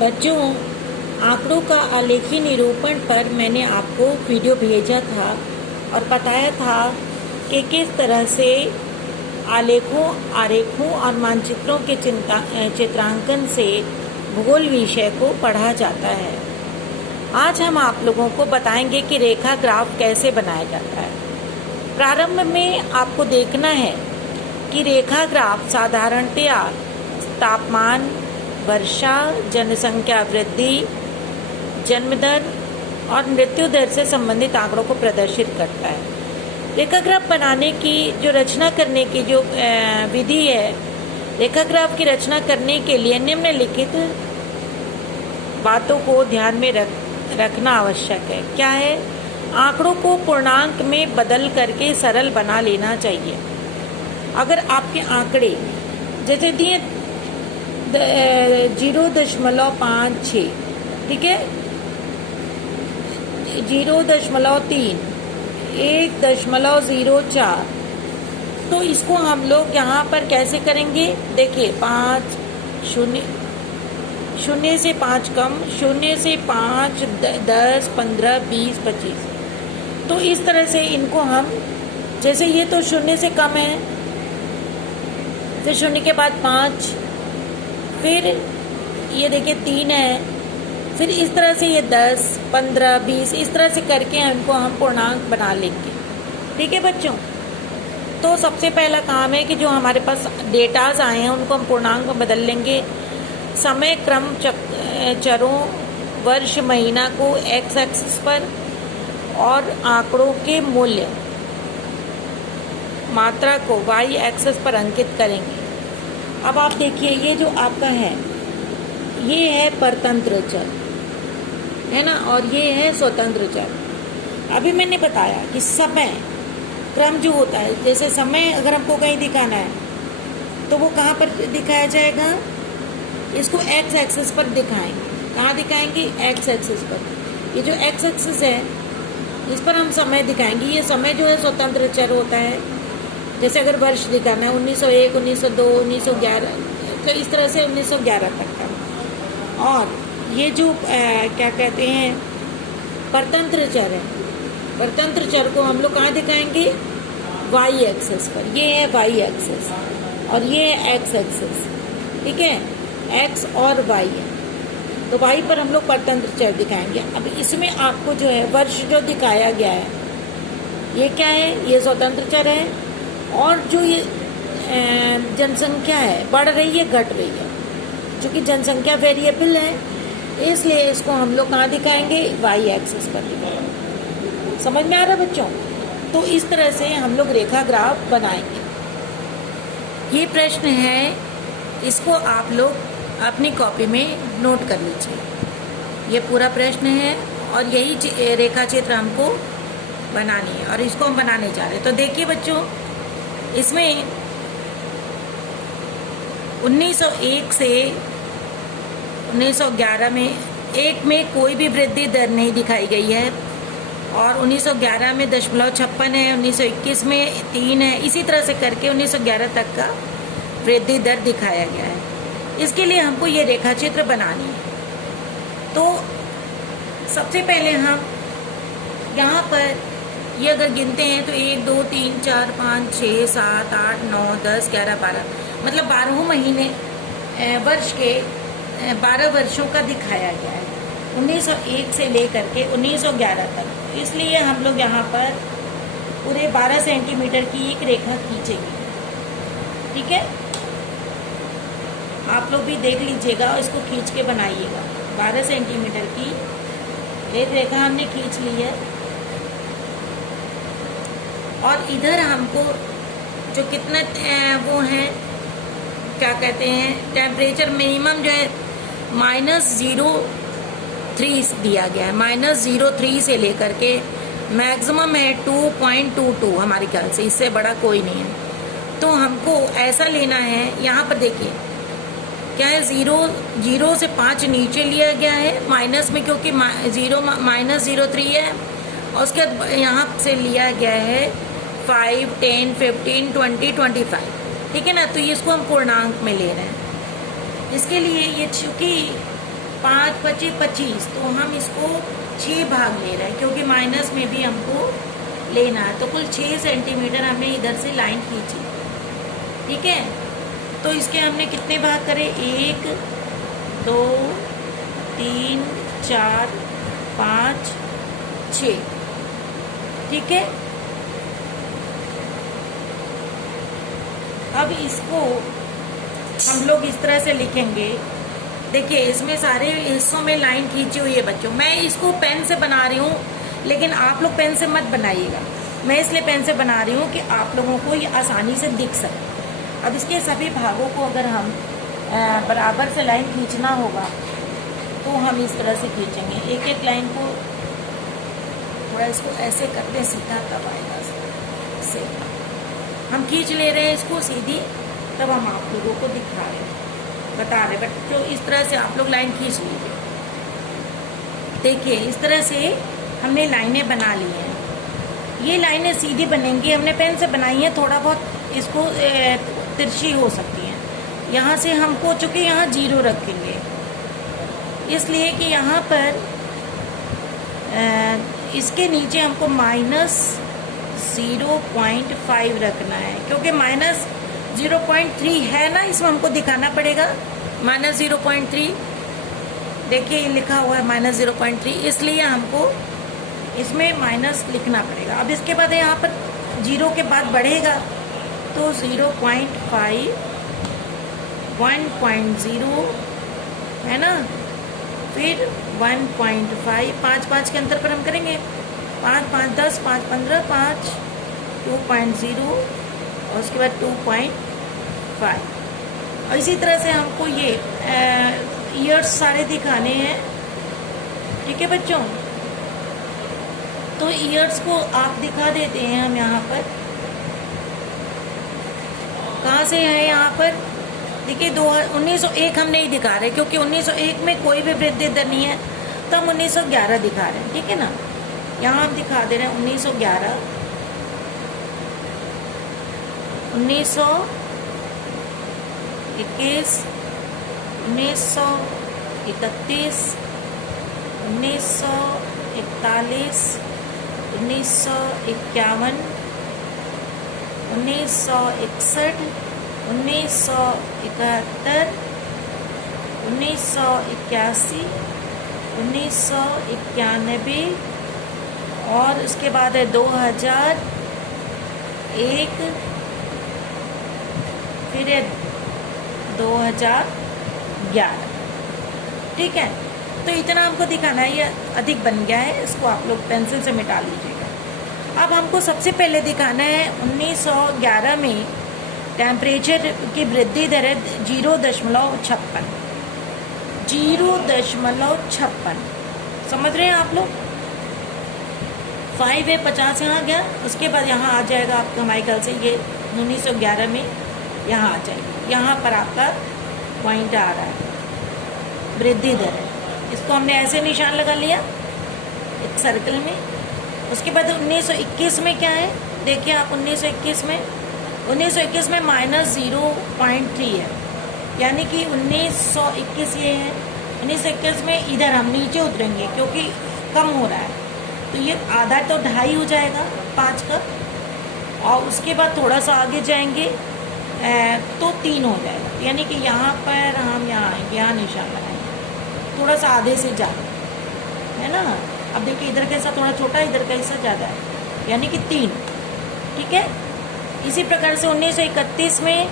बच्चों, आंकड़ों का आलेखी निरूपण पर मैंने आपको वीडियो भेजा था और बताया था कि किस तरह से आलेखों, आरेखों और मानचित्रों के चित्रांकन से भूगोल विषय को पढ़ा जाता है। आज हम आप लोगों को बताएंगे कि रेखा ग्राफ कैसे बनाया जाता है। प्रारंभ में आपको देखना है कि रेखा ग्राफ साधारणतया तापमान, वर्षा, जनसंख्या वृद्धि, जन्म दर और मृत्यु दर से संबंधित आंकड़ों को प्रदर्शित करता है। रेखा ग्राफ बनाने की जो रचना करने की जो विधि है, रेखा ग्राफ की रचना करने के लिए निम्नलिखित बातों को ध्यान में रखना आवश्यक है। क्या है? आंकड़ों को पूर्णांक में बदल करके सरल बना लेना चाहिए। अगर आपके आंकड़े जैसे दिए 0.56, ठीक है, 0.3, 1.04, तो इसको हम लोग यहाँ पर कैसे करेंगे? देखिए 5, 0 से 5 कम, 0 से 5, 10, 15, 20, 25। तो इस तरह से इनको हम, जैसे ये तो 0 से कम है, फिर 0 के बाद 5, फिर ये देखिए 3 है, फिर इस तरह से ये 10, 15, 20, इस तरह से करके इनको हम पूर्णांक बना लेंगे। ठीक है बच्चों, तो सबसे पहला काम है कि जो हमारे पास डेटाज आए हैं उनको हम पूर्णांक में बदल लेंगे। समय क्रम चरों, वर्ष, महीना को एक्स एक्सिस पर और आंकड़ों के मूल्य, मात्रा को वाई एक्सिस पर अंकित करेंगे। अब आप देखिए, ये जो आपका है ये है परतंत्र चर, है ना, और ये है स्वतंत्र चर। अभी मैंने बताया कि समय क्रम जो होता है, जैसे समय अगर हमको कहीं दिखाना है तो वो कहाँ पर दिखाया जाएगा? इसको एक्स एक्सिस पर दिखाएंगे। कहाँ दिखाएंगे? एक्स एक्सिस पर। ये जो एक्स एक्सिस है इस पर हम समय दिखाएंगे। ये समय जो है स्वतंत्र चर होता है। जैसे अगर वर्ष दिखाना है 1901, 1902, 1911, तो इस तरह से 1911 तक का। और ये जो क्या कहते हैं, परतंत्र चर है, परतंत्र चर को हम लोग कहाँ दिखाएंगे? वाई एक्सिस पर। ये है वाई एक्सिस और ये है एक्स एक्सिस, ठीक है, एक्स और वाई है। तो वाई पर हम लोग परतंत्र चर दिखाएंगे। अब इसमें आपको जो है वर्ष जो दिखाया गया है ये क्या है? ये स्वतंत्र चर है। और जो ये जनसंख्या है बढ़ रही है, घट रही है, क्योंकि जनसंख्या वेरिएबल है, इसलिए इसको हम लोग कहाँ दिखाएंगे? वाई एक्सिस पर दिखाएंगे। समझ में आ रहा है बच्चों? तो इस तरह से हम लोग रेखा ग्राफ बनाएंगे। ये प्रश्न है, इसको आप लोग अपनी कॉपी में नोट कर लीजिए। ये पूरा प्रश्न है और यही रेखा चित्र हमको बनानी है और इसको हम बनाने जा रहे हैं। तो देखिए बच्चों, इसमें 1901 से 1911 में एक में कोई भी वृद्धि दर नहीं दिखाई गई है, और 1911 में 0.56 है, 1921 में 3 है, इसी तरह से करके 1911 तक का वृद्धि दर दिखाया गया है। इसके लिए हमको ये रेखा चित्र बनानी है। तो सबसे पहले हम यहाँ पर ये अगर गिनते हैं तो 1, 2, 3, 4, 5, 6, 7, 8, 9, 10, 11, 12, मतलब 12 महीने वर्ष के 12 वर्षों का दिखाया गया है, 1901 से लेकर के 1911 तक। इसलिए हम लोग यहाँ पर पूरे 12 सेंटीमीटर की एक रेखा खींचेंगे। ठीक है, आप लोग भी देख लीजिएगा और इसको खींच के बनाइएगा। 12 सेंटीमीटर की एक रेखा हमने खींच ली है। और इधर हमको जो कितना वो है, क्या कहते हैं, टेम्परेचर मिनिमम जो है -0.3 दिया गया है। -0.3 से लेकर के मैक्सिमम है 2.22 हमारे ख्याल से, इससे बड़ा कोई नहीं है। तो हमको ऐसा लेना है, यहाँ पर देखिए क्या है, 0 से 5 नीचे लिया गया है माइनस में, क्योंकि -0.3 है, और उसके बाद यहाँ से लिया गया है 5, 10, 15, 20, 25, ठीक है ना। तो ये इसको हम पूर्णांक में ले रहे हैं। इसके लिए ये चूँकि 5 पचे 25, तो हम इसको 6 भाग ले रहे हैं क्योंकि माइनस में भी हमको लेना है। तो कुल 6 सेंटीमीटर हमने इधर से लाइन खींची, ठीक है। तो इसके हमने कितने भाग करे, 1 2 3 4 5 6, ठीक है। अब इसको हम लोग इस तरह से लिखेंगे। देखिए इसमें सारे हिस्सों में लाइन खींची हुई है बच्चों। मैं इसको पेन से बना रही हूँ, लेकिन आप लोग पेन से मत बनाइएगा। मैं इसलिए पेन से बना रही हूँ कि आप लोगों को ये आसानी से दिख सके। अब इसके सभी भागों को अगर हम बराबर से लाइन खींचना होगा तो हम इस तरह से खींचेंगे। एक एक लाइन को थोड़ा इसको ऐसे करते सीधा, तब आएगा से हम खींच ले रहे हैं इसको सीधी, तब हम आप लोगों को दिखा रहे हैं, बता रहे बच्चों। इस तरह से आप लोग लाइन खींच लीजिए। देखिए इस तरह से हमने लाइनें बना ली हैं। ये लाइनें सीधी बनेंगी, हमने पेन से बनाई हैं, थोड़ा बहुत इसको तिरछी हो सकती हैं। यहाँ से हमको चूँकि यहाँ 0 रखेंगे, इसलिए कि यहाँ पर इसके नीचे हमको -0.5 रखना है, क्योंकि -0.3 है ना, इसमें हमको दिखाना पड़ेगा -0.3। देखिए ये लिखा हुआ है -0.3, इसलिए हमको इसमें माइनस लिखना पड़ेगा। अब इसके बाद यहाँ पर 0 के बाद बढ़ेगा तो 0.5 1.0 है ना, फिर 1.5, 5 के अंतर पर हम करेंगे 5 5 10 5 15 5 2.0 और उसके बाद 2.5। और इसी तरह से हमको ये ईयर्स सारे दिखाने हैं, ठीक है बच्चों। तो ईयर्स को आप दिखा देते हैं हम यहाँ पर। कहाँ से है यहाँ पर, देखिए 1901 हम नहीं दिखा रहे, क्योंकि 1901 में कोई भी वृद्धि दर नहीं है, तो हम 1911 दिखा रहे हैं, ठीक है ना। यहाँ हम दिखा दे रहे हैं 1911, 1921, 1931, 1941, 1951, 1961, 1971, 1981, 1991 और उसके बाद है 2001, फिर है 2011, ठीक है। तो इतना हमको दिखाना है, ये अधिक बन गया है, इसको आप लोग पेंसिल से मिटा लीजिएगा। अब हमको सबसे पहले दिखाना है 1911 में टेम्परेचर की वृद्धि दर है 0.56, 0.56। समझ रहे हैं आप लोग। 5 है 50 यहाँ गया, उसके बाद यहाँ आ जाएगा आपका, हमारे ख्याल से ये 1911 में यहाँ आ जाएगी। यहाँ पर आपका पॉइंट आ रहा है, वृद्धि दर है। इसको हमने ऐसे निशान लगा लिया एक सर्कल में। उसके बाद 1921 में क्या है, देखिए आप 1921 में -0.3 है, यानी कि 1921 ये है। 1921 में इधर हम नीचे उतरेंगे क्योंकि कम हो रहा है, तो ये आधा तो 2.5 हो जाएगा 5 का, और उसके बाद थोड़ा सा आगे जाएंगे तो 3 हो जाएगा, यानी कि यहाँ पर हम यहाँ आएंगे, यहाँ निशान लगाएंगे, थोड़ा सा आधे से ज़्यादा है ना। अब देखिए इधर का हिस्सा थोड़ा छोटा है, इधर का हिस्सा ज़्यादा है, यानी कि 3, ठीक है। इसी प्रकार से 1931 में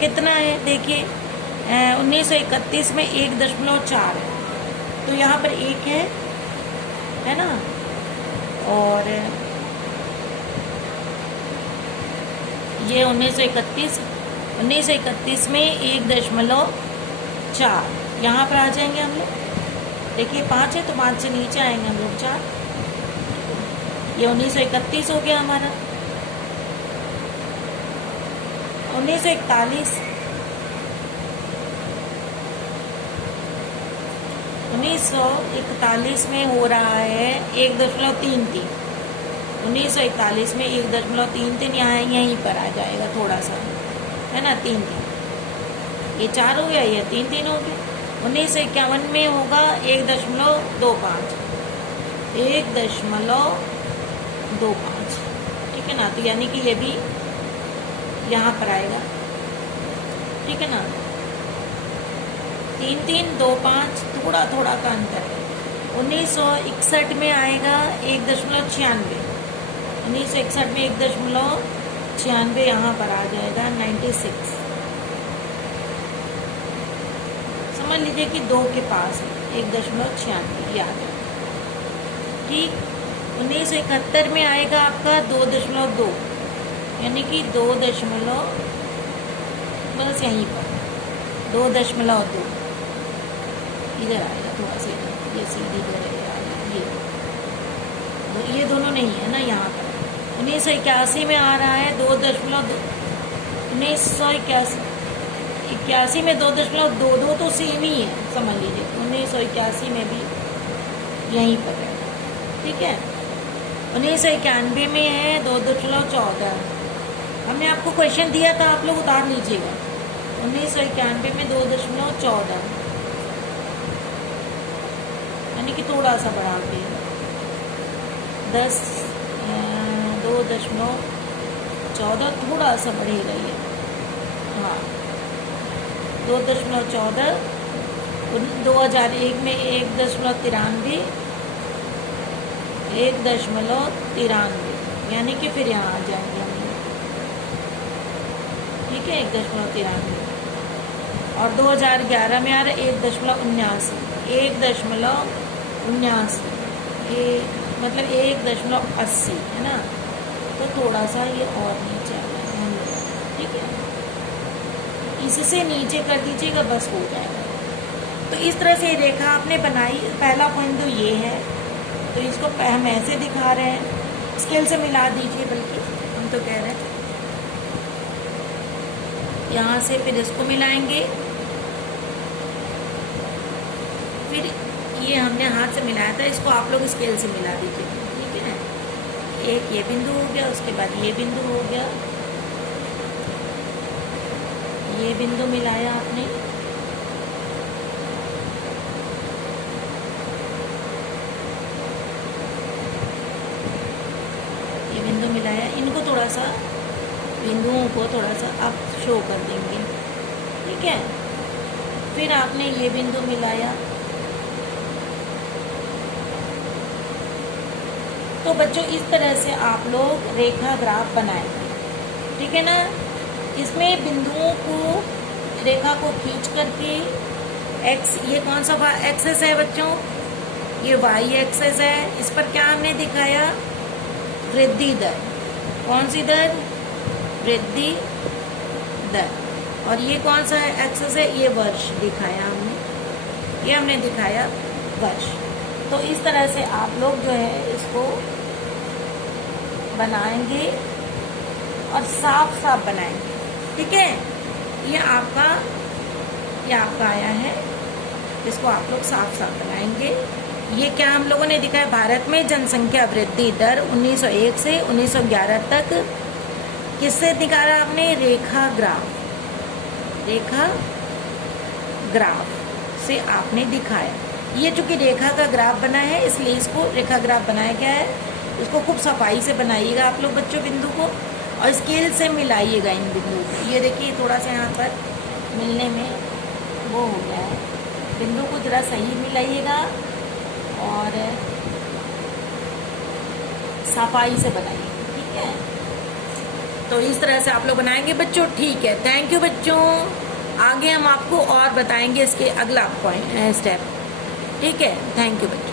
कितना है, देखिए 1931 में 1.4 है, तो यहाँ पर 1 है ना। और ये 1931 में 1.4 यहाँ पर आ जाएंगे हम लोग। देखिए 5 है तो 5 से नीचे आएंगे हम लोग 4। ये 1931 हो गया हमारा। 1941 में हो रहा है 1.33। 1941 में 1.33 यहाँ यहीं पर आ जाएगा थोड़ा सा, है ना, 3। ये 4 हो गया, ये 3 हो गया। 1951 में होगा 1.25, 1.25, ठीक है ना। तो यानी कि ये भी यहाँ पर आएगा, ठीक है ना। 3.325 थोड़ा थोड़ा का अंतर है। 1961 में आएगा 1.96, 1961 में 1.96 यहाँ पर आ जाएगा 96। समझ लीजिए कि 2 के पास है, 1.96 याद है, ठीक। 1971 में आएगा आपका 2.2, यानी कि 2 बस यहीं पर 2.2 इधर आएगा थोड़ा सा, ये सीधी इधर ये दोनों नहीं है ना यहाँ पर। 1981 में आ रहा है 2.2, 1981 में 2.22 तो सेम ही है, समझ लीजिए। 1981 में भी यहीं पर है, ठीक है। 1991 में है 2.14, हमने आपको क्वेश्चन दिया था, आप लोग उतार लीजिएगा। 1991 में 2.14, यानी कि थोड़ा सा बढ़ा के 2.14 थोड़ा सा बढ़ेगा ये, हाँ 2.14। 2001 में 1.93, 1.93, यानी कि फिर यहाँ आ जाएंगे हम लोग, ठीक है 1.93। और 2011 में आ रहा है 1.79, 1.79 मतलब 1.80 है ना। तो थोड़ा सा ये और नीचे आ रहा है, ठीक है। इससे नीचे कर दीजिएगा, बस हो जाएगा। तो इस तरह से रेखा आपने बनाई। पहला पॉइंट तो ये है, तो इसको हम ऐसे दिखा रहे हैं, स्केल से मिला दीजिए, बल्कि हम तो कह रहे हैं यहाँ से फिर इसको मिलाएंगे, फिर ये हमने हाथ से मिलाया था, इसको आप लोग स्केल से मिला दीजिए, ठीक है ना। एक ये बिंदु हो गया, उसके बाद ये बिंदु हो गया, ये बिंदु मिलाया आपने, ये बिंदु मिलाया। इनको थोड़ा सा, बिंदुओं को थोड़ा सा आप शो कर देंगे, ठीक है। फिर आपने ये बिंदु मिलाया। तो बच्चों इस तरह से आप लोग रेखा ग्राफ बनाएंगे, ठीक है ना। इसमें बिंदुओं को, रेखा को खींच करके एक्स, ये कौन सा एक्सेस है बच्चों, ये वाई एक्सेस है। इस पर क्या हमने दिखाया, वृद्धि दर। कौन सी दर, वृद्धि दर। और ये कौन सा एक्सेस है, ये वर्ष दिखाया हमने, ये हमने दिखाया वर्ष। तो इस तरह से आप लोग जो है इसको बनाएंगे और साफ साफ बनाएंगे, ठीक है। ये आपका आया है, इसको आप लोग साफ साफ बनाएंगे। ये क्या हम लोगों ने दिखाया, भारत में जनसंख्या वृद्धि दर 1901 से 1911 तक किससे निकाला आपने, रेखा ग्राफ से आपने दिखाया। ये चूंकि रेखा का ग्राफ बना है, इसलिए इसको रेखा ग्राफ बनाया गया है। इसको खूब सफाई से बनाइएगा आप लोग बच्चों बिंदु को, और स्केल से मिलाइएगा इन बिंदुओं को। ये देखिए थोड़ा सा यहाँ पर मिलने में वो हो गया है, बिंदु को जरा सही मिलाइएगा और सफाई से बनाइएगा, ठीक है। तो इस तरह से आप लोग बनाएंगे बच्चों, ठीक है। थैंक यू बच्चों। आगे हम आपको और बताएंगे इसके अगला पॉइंट स्टेप, ठीक है। थैंक यू बच्चों।